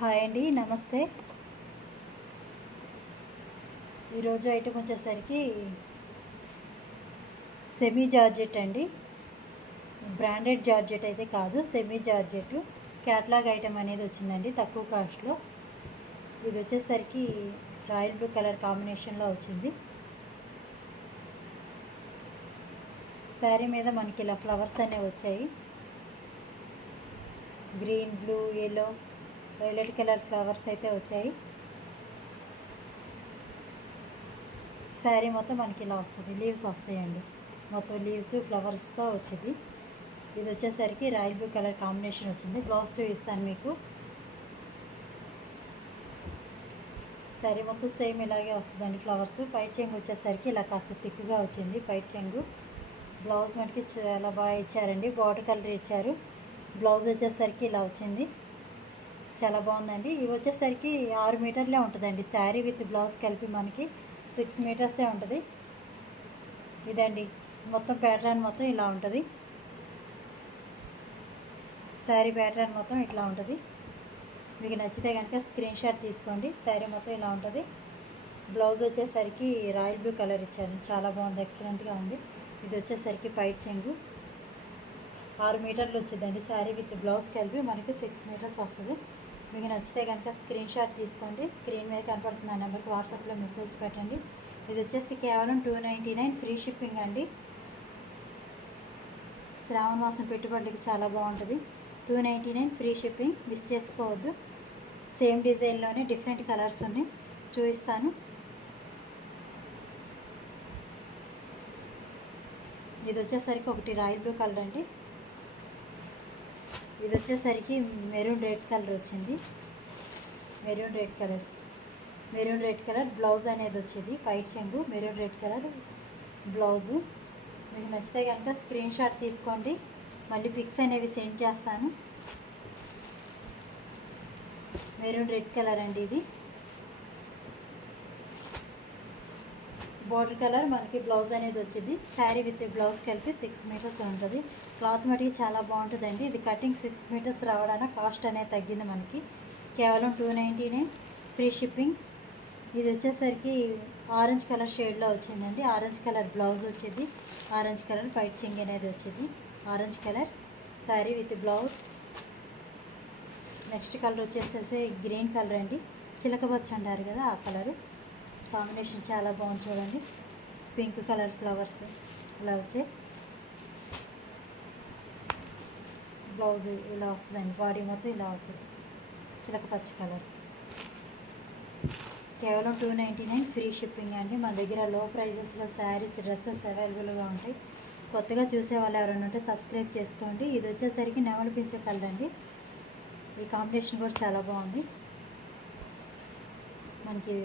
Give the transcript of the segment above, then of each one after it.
Hi అండి, నమస్తే. ఈరోజు ఐటమ్ వచ్చేసరికి సెమీ జార్జెట్ అండి. బ్రాండెడ్ జార్జెట్ అయితే కాదు, సెమీ జార్జెట్ క్యాట్లాగ్ ఐటమ్ అనేది వచ్చిందండి తక్కువ కాస్ట్లో. ఇది వచ్చేసరికి రాయల్ బ్లూ కలర్ కాంబినేషన్లో వచ్చింది. శారీ మీద మనకి ఇలా ఫ్లవర్స్ అనేవి వచ్చాయి. Green, blue, yellow, violet colour flowers అయితే వచ్చాయి. శారీ మొత్తం మనకి ఇలా వస్తుంది, లీవ్స్ వస్తాయండి. మొత్తం లీవ్స్ ఫ్లవర్స్తో వచ్చింది. ఇది వచ్చేసరికి రాయల్ బ్లూ కలర్ కాంబినేషన్ వచ్చింది. బ్లౌజ్ చూపిస్తాను మీకు. శారీ మొత్తం సేమ్ ఇలాగే వస్తుందండి ఫ్లవర్స్. పైట్ చెంగు వచ్చేసరికి ఇలా కాస్త థిక్గా వచ్చింది పైట్ చెంగు. బ్లౌజ్ మనకి చాలా బాగా ఇచ్చారండి, బార్డర్ కలర్ ఇచ్చారు. బ్లౌజ్ వచ్చేసరికి ఇలా వచ్చింది, చాలా బాగుందండి. ఇవి వచ్చేసరికి 6 మీటర్లే ఉంటుందండి. శారీ విత్ బ్లౌజ్ కలిపి మనకి 6 మీటర్సే ఉంటుంది. ఇదండి మొత్తం ప్యాటర్న్ మొత్తం ఇలా ఉంటుంది. శారీ ప్యాటర్న్ మొత్తం ఇట్లా ఉంటుంది. మీకు నచ్చితే కనుక స్క్రీన్ షాట్ తీసుకోండి. శారీ మొత్తం ఇలా ఉంటుంది. బ్లౌజ్ వచ్చేసరికి రాయల్ బ్లూ కలర్ ఇచ్చారు, చాలా బాగుంది, ఎక్సలెంట్గా ఉంది. ఇది వచ్చేసరికి పైట్ చెంగు 6 మీటర్లు వచ్చిందండి. శారీ విత్ బ్లౌజ్ కలిపి మనకి 6 మీటర్స్ వస్తుంది. మీకు నచ్చితే కనుక స్క్రీన్ షాట్ తీసుకోండి. స్క్రీన్ మీద కనపడుతున్న నెంబర్కి వాట్సాప్లో మెసేజ్ పెట్టండి. ఇది వచ్చేసి కేవలం 299 ఫ్రీ షిప్పింగ్ అండి. శ్రావణ మాసం పెట్టుబడులకి చాలా బాగుంటుంది. 299 ఫ్రీ షిప్పింగ్, మిస్ చేసుకోవద్దు. సేమ్ డిజైన్లోనే డిఫరెంట్ కలర్స్ ఉన్నాయి, చూపిస్తాను. ఇది వచ్చేసరికి ఒకటి రాయల్ బ్లూ కలర్ అండి. ఇది వచ్చేసరికి మెరూన్ రెడ్ కలర్ వచ్చింది. మెరూన్ రెడ్ కలర్ బ్లౌజ్ అనేది వచ్చింది. పైట్ చెంగు మెరూన్ రెడ్ కలర్ బ్లౌజు. మీకు నచ్చితే కనుక స్క్రీన్ షాట్ తీసుకోండి, మళ్ళీ పిక్స్ అనేవి సెండ్ చేస్తాను. మెరూన్ రెడ్ కలర్ అండి. ఇది బార్డర్ కలర్ మనకి బ్లౌజ్ అనేది వచ్చింది. శారీ విత్ బ్లౌజ్ కలిపి 6 మీటర్స్ ఉంటుంది. క్లాత్ మటుకి చాలా బాగుంటుందండి. ఇది కటింగ్ 6 మీటర్స్ రావడానికి కాస్ట్ అనేది తగ్గింది మనకి. కేవలం 299 ఫ్రీ షిప్పింగ్. ఇది వచ్చేసరికి ఆరెంజ్ కలర్ షేడ్లో వచ్చిందండి. ఆరెంజ్ కలర్ బ్లౌజ్ వచ్చింది, ఆరెంజ్ కలర్ పైట్ చెంగు అనేది వచ్చింది. Orange colour sari with blouse. Next colour వచ్చేసేసి గ్రీన్ కలర్ అండి. చిలకబచ్చ అంటారు కదా, ఆ కలరు కాంబినేషన్ చాలా బాగుంది చూడండి. పింక్ కలర్ ఫ్లవర్స్ ఇలా వచ్చాయి. బ్లౌజ్ ఇలా వస్తుందండి, బాడీ మొత్తం ఇలా వచ్చింది చిలకపచ్చ కలర్. కేవలం 299 ఫ్రీ షిప్పింగ్ అండి. మన దగ్గర లో ప్రైజెస్లో శారీస్, డ్రెస్సెస్ అవైలబుల్గా ఉంటాయి. కొత్తగా చూసే వాళ్ళు ఎవరైనా ఉంటే సబ్స్క్రైబ్ చేసుకోండి. ఇది వచ్చేసరికి నెమలి పింఛ కలర్ అండి. ఈ కాంబినేషన్ కూడా చాలా బాగుంది. మనకి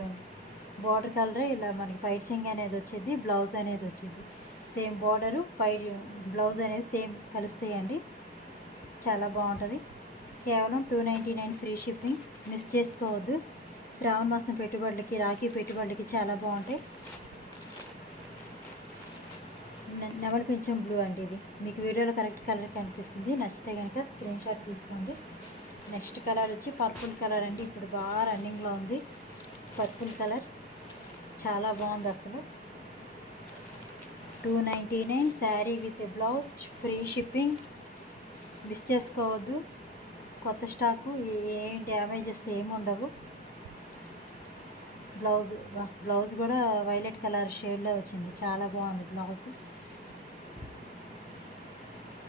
బార్డర్ కలరే ఇలా మనకి పైట్ చెంగు అనేది వచ్చింది, బ్లౌజ్ అనేది వచ్చింది. సేమ్ బార్డరు బ్లౌజ్ అనేది సేమ్ కలుస్తాయండి, చాలా బాగుంటుంది. కేవలం 299 ఫ్రీ షిప్పింగ్, మిస్ చేసుకోవద్దు. శ్రావణ మాసం పెట్టుబడులకి, రాఖీ పెట్టుబడులకి చాలా బాగుంటాయి. నెమలి పింఛం బ్లూ అండి. ఇది మీకు వీడియోలో కరెక్ట్ కలర్ కనిపిస్తుంది. నచ్చితే కనుక స్క్రీన్ షాట్ తీసుకోండి. నెక్స్ట్ కలర్ వచ్చి పర్పుల్ కలర్ అండి. ఇప్పుడు బాగా రన్నింగ్లో ఉంది పర్పుల్ కలర్, చాలా బాగుంది అసలు. 299 sari with blouse, free shipping, miss చేసుకోవద్దు. కొత్త స్టాకు, ఏం డ్యామేజెస్ ఏమి ఉండవు. బ్లౌజ్ కూడా వైలెట్ కలర్ షేడ్లో వచ్చింది, చాలా బాగుంది బ్లౌజ్.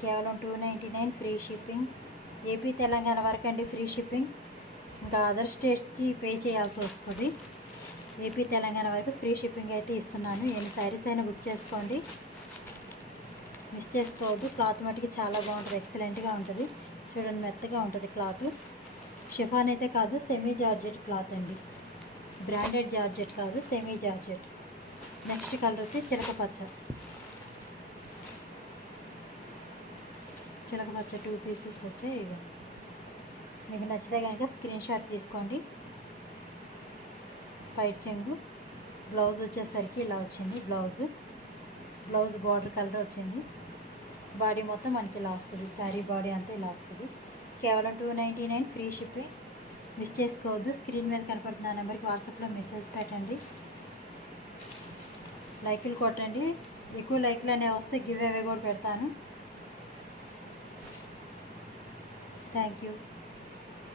కేవలం 299 ఫ్రీ షిప్పింగ్. ఏపీ తెలంగాణ వరకు అండి ఫ్రీ షిప్పింగ్. ఇంకా అదర్ స్టేట్స్కి పే చేయాల్సి వస్తుంది. ఏపీ తెలంగాణ వరకు ఫ్రీ షిప్పింగ్ అయితే ఇస్తున్నాను. ఎన్ని శారీస్ అయినా బుక్ చేసుకోండి, మిస్ చేసుకోవద్దు. క్లాత్ మటుకి చాలా బాగుంటుంది, ఎక్సలెంట్గా ఉంటుంది. చూడండి, మెత్తగా ఉంటుంది క్లాత్. షిఫాన్ అయితే కాదు, సెమీ జార్జెట్ క్లాత్ అండి. బ్రాండెడ్ జార్జెట్ కాదు, సెమీ జార్జెట్. నెక్స్ట్ కలర్ వచ్చి చిలకపచ్చ 2 పీసెస్ వచ్చాయి. ఇది మీకు నచ్చితే కనుక స్క్రీన్ షాట్ తీసుకోండి. పైట్ చెంగు బ్లౌజ్ వచ్చేసరికి ఇలా వచ్చింది. బ్లౌజ్ బార్డర్ కలర్ వచ్చింది. బాడీ మొత్తం మనకి ఇలా వస్తుంది, శారీ బాడీ అంతా ఇలా వస్తుంది. కేవలం 299 ఫ్రీ షిప్పింగ్. మిస్ చేసుకోవద్దు. స్క్రీన్ మీద కనపడుతున్న నెంబర్కి వాట్సాప్లో మెసేజ్ పెట్టండి. లైకులు కొట్టండి. ఎక్కువ లైక్లు అనేవి వస్తే గివ్ అవే కూడా పెడతాను. Thank you.